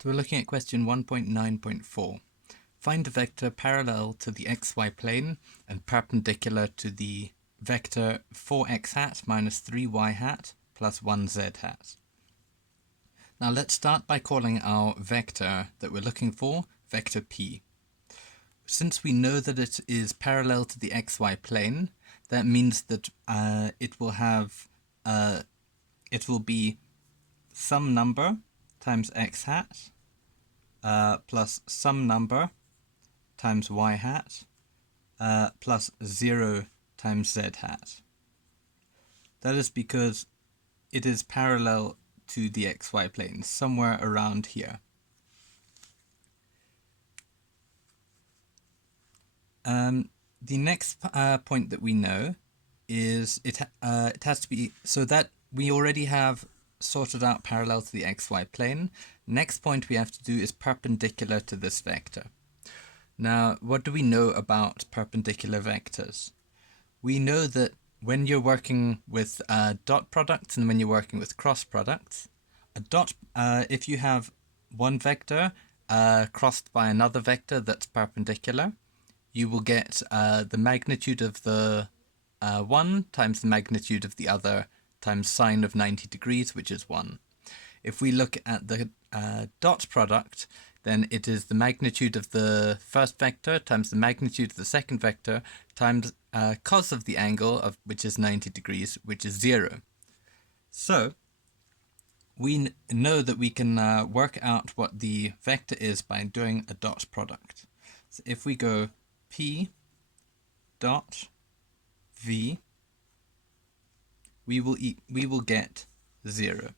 So we're looking at question 1.9.4. Find a vector parallel to the xy plane and perpendicular to the vector 4x hat minus 3y hat plus 1z hat. Now let's start by calling our vector that we're looking for vector p. Since we know that it is parallel to the xy plane, that means that it will be some number times x hat plus some number times y hat plus 0 times z hat. That is because it is parallel to the xy plane, somewhere around here. The next point that we know is it has to be, so that we already have sorted out parallel to the xy plane. Next point we have to do is perpendicular to this vector. Now, what do we know about perpendicular vectors? We know that when you're working with dot products and when you're working with cross products, if you have one vector crossed by another vector that's perpendicular, you will get the magnitude of the one times the magnitude of the other times sine of 90 degrees, which is 1. If we look at the dot product, then it is the magnitude of the first vector times the magnitude of the second vector times cos of the angle, of which is 90 degrees, which is 0. So we know that we can work out what the vector is by doing a dot product. So if we go p dot v, we will get 0.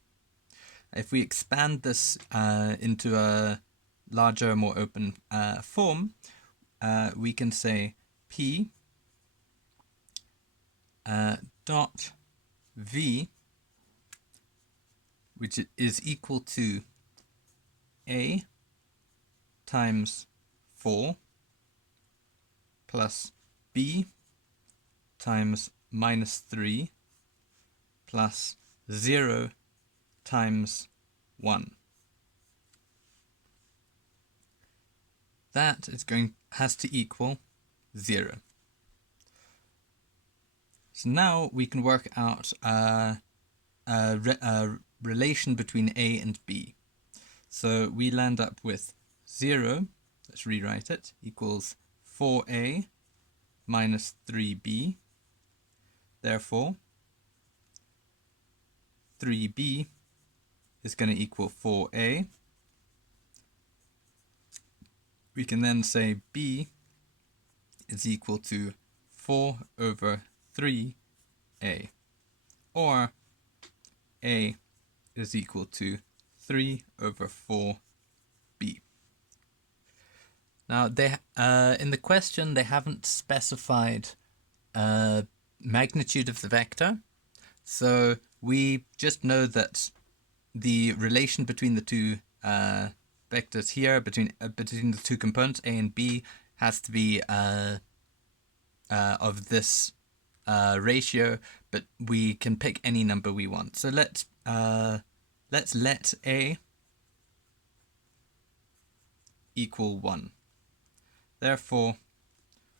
If we expand this into a larger, more open form, we can say p dot v, which is equal to a times 4 plus b times minus 3 plus 0 times 1. That has to equal 0. So now we can work out a relation between a and b. So we land up with 0, let's rewrite it, equals 4a minus 3b. Therefore, 3b is going to equal 4a. We can then say b is equal to 4 over 3a, or a is equal to 3 over 4b. Now, in the question, they haven't specified magnitude of the vector, so we just know that the relation between the two vectors here, between the two components, a and b, has to be of this ratio, but we can pick any number we want. So let's let a equal 1. Therefore,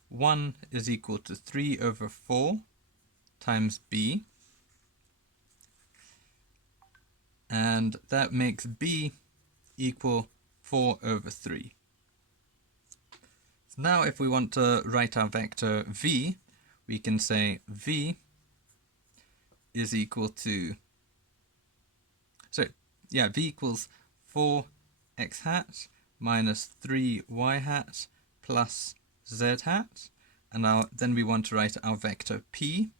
1 is equal to 3 over 4 times b, and that makes b equal 4 over 3. So now if we want to write our vector v, we can say v is equal to, v equals 4x hat minus 3y hat plus z hat, and now then we want to write our vector p.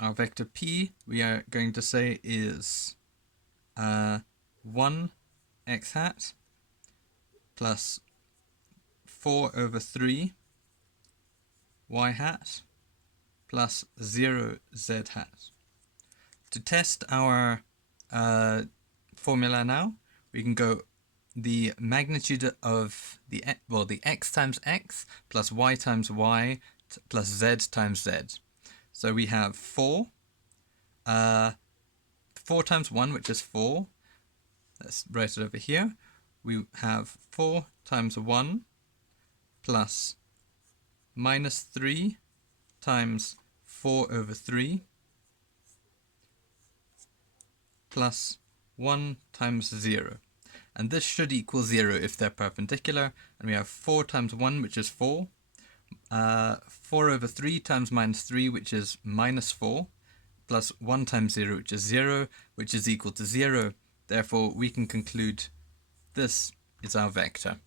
Our vector p, we are going to say, is 1x hat plus 4 over 3 y hat plus 0 z hat. To test our formula now, we can go the magnitude of the x times x plus y times y plus z times z. So we have 4 times 1, which is 4, let's write it over here. We have 4 times 1 plus minus 3 times 4 over 3 plus 1 times 0. And this should equal 0 if they're perpendicular. And we have 4 times 1, which is 4. 4 over 3 times minus 3, which is minus 4, plus 1 times 0, which is 0, which is equal to 0. Therefore, we can conclude this is our vector.